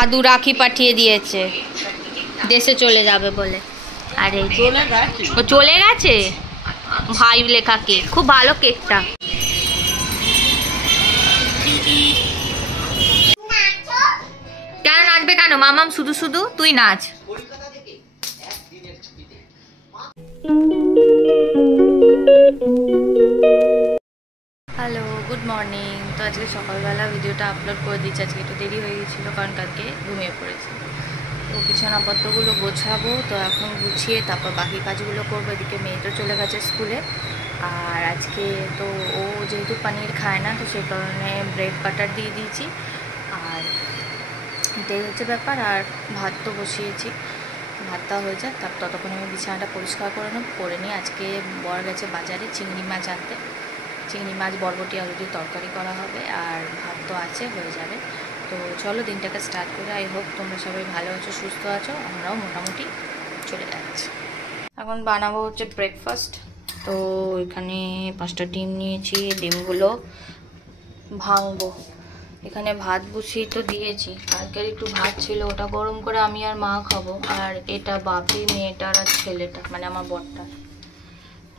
আদু রাখি পাঠিয়ে দিয়েছে দেশে চলে যাবে বলে। আরে ও চলে গেছে। ভাই লেখা কেক, খুব ভালো কেকটা। কেন নাচবে কেন মামাম? শুধু শুধু তুই নাচ। Hello, good morning. তো আজকে সকালবেলা ভিডিওটা আপলোড করে দিচ্ছি। আজকে একটু দেরি হয়ে গেছিলো কারণ কালকে ঘুমিয়ে পড়েছি। তো বিছানাপত্রগুলো গোছাবো, তো এখন গুছিয়ে তারপর বাকি কাজগুলো করবো। এদিকে মেয়েটা চলে গেছে স্কুলে, আর আজকে তো ও যেহেতু পনির খায় না, তো সেই কারণে ব্রেড বাটার দিয়ে দিয়েছি। আর এটাই হচ্ছে ব্যাপার। আর ভাত তো বসিয়েছি, ভাতটা হয়ে যায় তার ততক্ষণ আমি বিছানাটা পরিষ্কার করে নিই। আজকে বর গেছে বাজারে চিংড়ি মাছ আনতে। চিংড়ি মাছ, বরবটি, আলু দিয়ে তরকারি করা হবে, আর ভাত তো আছে, হয়ে যাবে। তো চলো দিনটাকে স্টার্ট করে। আই হোপ তোমরা সবাই ভালো আছো, সুস্থ আছো। আমরাও মোটামুটি চলে যাচ্ছি। এখন বানাবো হচ্ছে ব্রেকফাস্ট। তো এখানে 5টা ডিম নিয়েছি, ডিমগুলো ভাঙবো। এখানে ভাত বসিয়ে তো দিয়েছি, কালকের একটু ভাত ছিল, ওটা গরম করে আমি আর মা খাবো। আর এটা বাপি, মেয়েটার আর ছেলেটা, মানে আমার বরটার।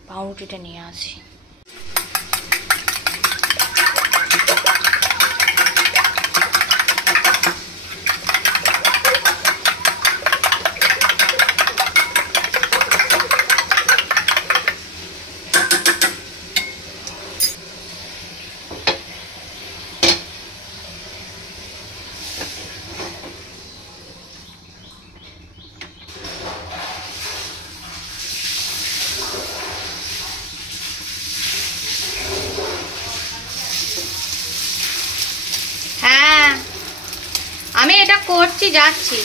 পাউরুটিটা নিয়ে আসি। হ্যাঁ, আমি এটা করছি, যাচ্ছি।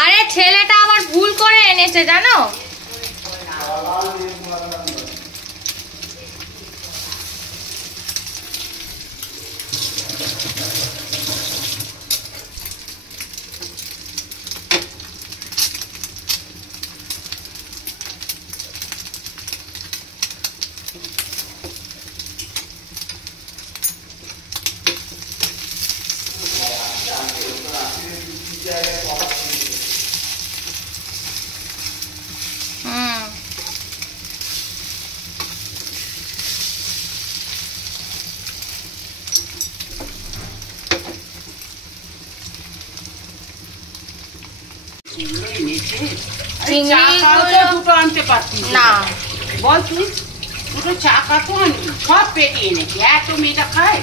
আরে ছেলেটা আমার ভুল করে এনেছে জানো। দুটো আনতে পারতিস না? বল তুই দুটো চাকা তো আনবি, সব পেটি এনেছি। এত মেয়েটা খায়?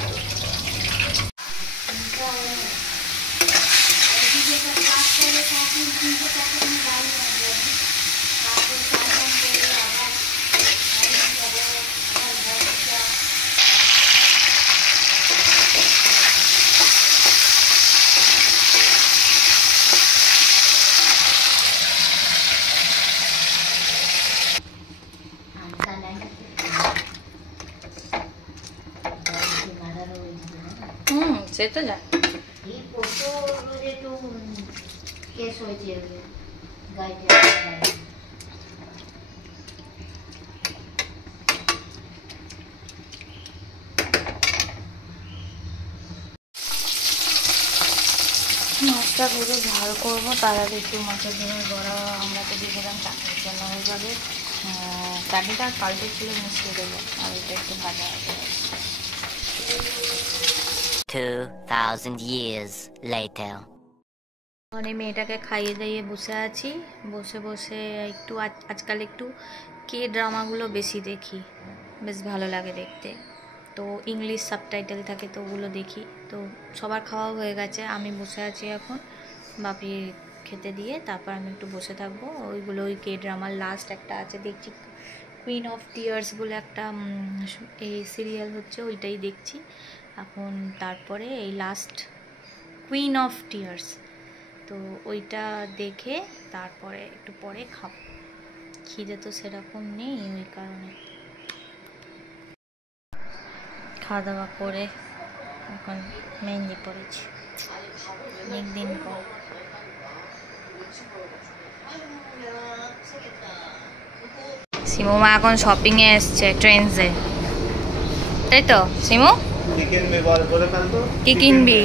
সে তো যা মাছটা পুরো ঝাল করবো, তার আগে একটু মাছের ডিমের বড়া আমরা তো দিয়ে দিলাম, চাটনির জন্য হয়ে যাবে। চাটনিটা কালকে ছিল, মিশিয়ে দেবো। আর এটা একটু ভাজা হবে। 2000 years later. মানে মেয়েটাকে খাইয়ে দাইয়ে বসে আছি। বসে বসে একটু আজকাল একটু ড্রামাগুলো বেশি দেখি, বেশ ভালো লাগে দেখতে। তো ইংলিশ সাবটাইটেল থাকে, তো ওগুলো দেখি। তো সবার খাওয়া হয়ে গেছে, আমি বসে আছি এখন। বাপি খেতে দিয়ে তারপর আমি একটু বসে থাকবো। ওইগুলো ওই ড্রামার লাস্ট একটা আছে দেখছি, কুইন অফ টিয়ার্স বলে একটা এই সিরিয়াল হচ্ছে, ওইটাই দেখছি এখন। তারপরে এই লাস্ট কুইন অফ টিয়ার্স, তো ওইটা দেখে তারপরে একটু পরে খাবো। খিদে তো সেরকম নেই, ওই কারণে। খাওয়া দাওয়া করে এখন মেহেন্দি পড়েছি অনেকদিন পর। সিমু মা এখন শপিং এ এসছে ট্রেন্ডসে, তাই তো সিমু? কি কিনবি?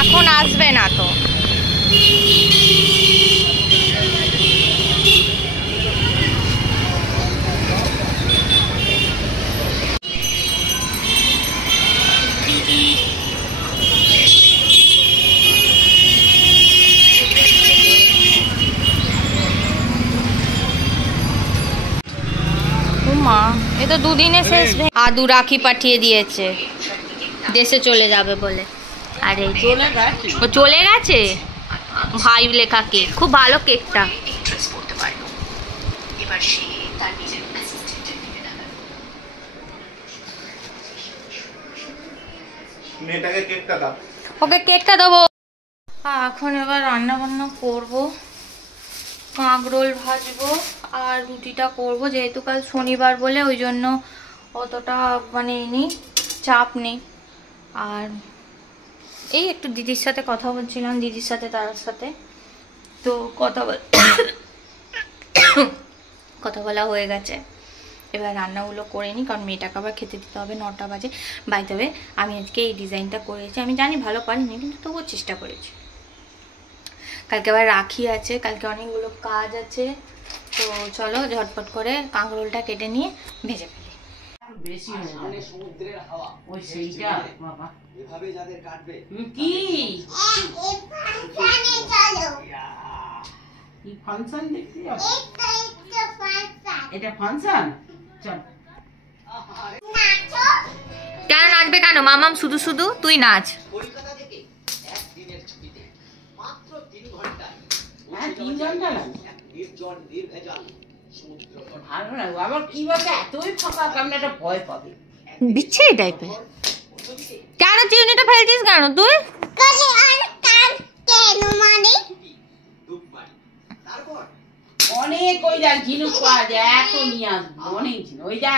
এখন আসবে না তো। মা এ তো দুদিনে শেষ। আদু রাখি পাঠিয়ে দিয়েছে দেশে চলে যাবে বলে। আরে ও চলে গেছে। ভাই লেখা কেক, খুব ভালো কেকটা। ওকে কেকটা দেবো। এখন এবার রান্না বান্না করবো, কাঁকরোল ভাজবো আর রুটিটা করব। যেহেতু কাল শনিবার বলে ওই জন্য অতটা মানে নেই, চাপ নেই। আর এই একটু দিদির সাথে কথা বলছিলাম, দিদির সাথে তার সাথে তো কথা বলা হয়ে গেছে। এবার রান্নাগুলো করে নিই, কারণ মেয়েটাকে আবার খেতে দিতে হবে 9টা বাজে। বাই দ্য ওয়ে আমি আজকে এই ডিজাইনটা করেছি, আমি জানি ভালো পারিনি কিন্তু তবুও চেষ্টা করেছি। কালকে আবার রাখি আছে, কালকে অনেকগুলো কাজ আছে। তো চলো ঝটপট করে কাঁকরোলটা কেটে নিয়ে ভেজে ফেলি। বেশি হয়ে যাবে সমুদ্রের হাওয়া, ওই সেইটা বাবা এভাবে যাদের কাটবে কি কি ফাংশন দেখতে যাবো? এটা ফাংশন। চল কেন নাচবে কেন? মামাম শুধু শুধু তুই নাচ। কলকাতা থেকে একদিনের ছুটিতে মাত্র 3 ঘন্টা। হ্যাঁ 3 ঘন্টা লাগে। নির্জন নির্ভেজাল সমুদ্র। ভালো না আবার কি বলছে, এতই ফাঁকা কেমন একটা ভয় পাবে, বিচ্ছিরি টাইপের। কেন চিউনিটা ফেলছিস কেন তুই? অনেক ওই যা ঝিনুক পাওয়া যায়, এত নিয়ে আসবো অনেক ঝিনুক। ওই যা